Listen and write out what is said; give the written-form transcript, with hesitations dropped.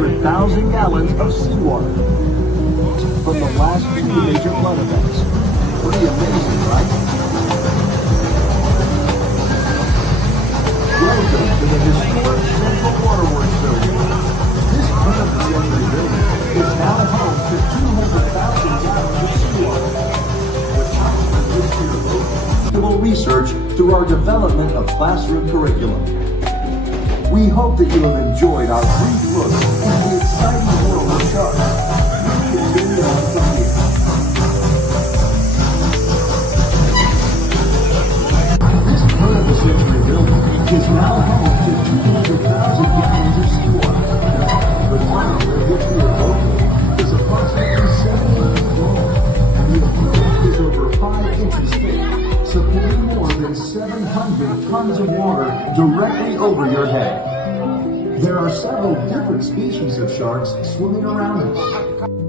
200,000 gallons of seawater from the last two major flood events. Pretty amazing, right? Welcome to the historic Central Waterworks building. This turn-of-the-century building is now home to 200,000 gallons of seawater. Research through our development of classroom curriculum. We hope that you have enjoyed our brief look into the exciting world of sharks. Continue on from here. This turn-of-the-century building is now home to 200,000 gallons of seawater. The ground in which we are located is approximately 70 feet long, and the aquarium is over 5 inches thick, supporting more than 700 tons of water directly over your head. There are several different species of sharks swimming around us.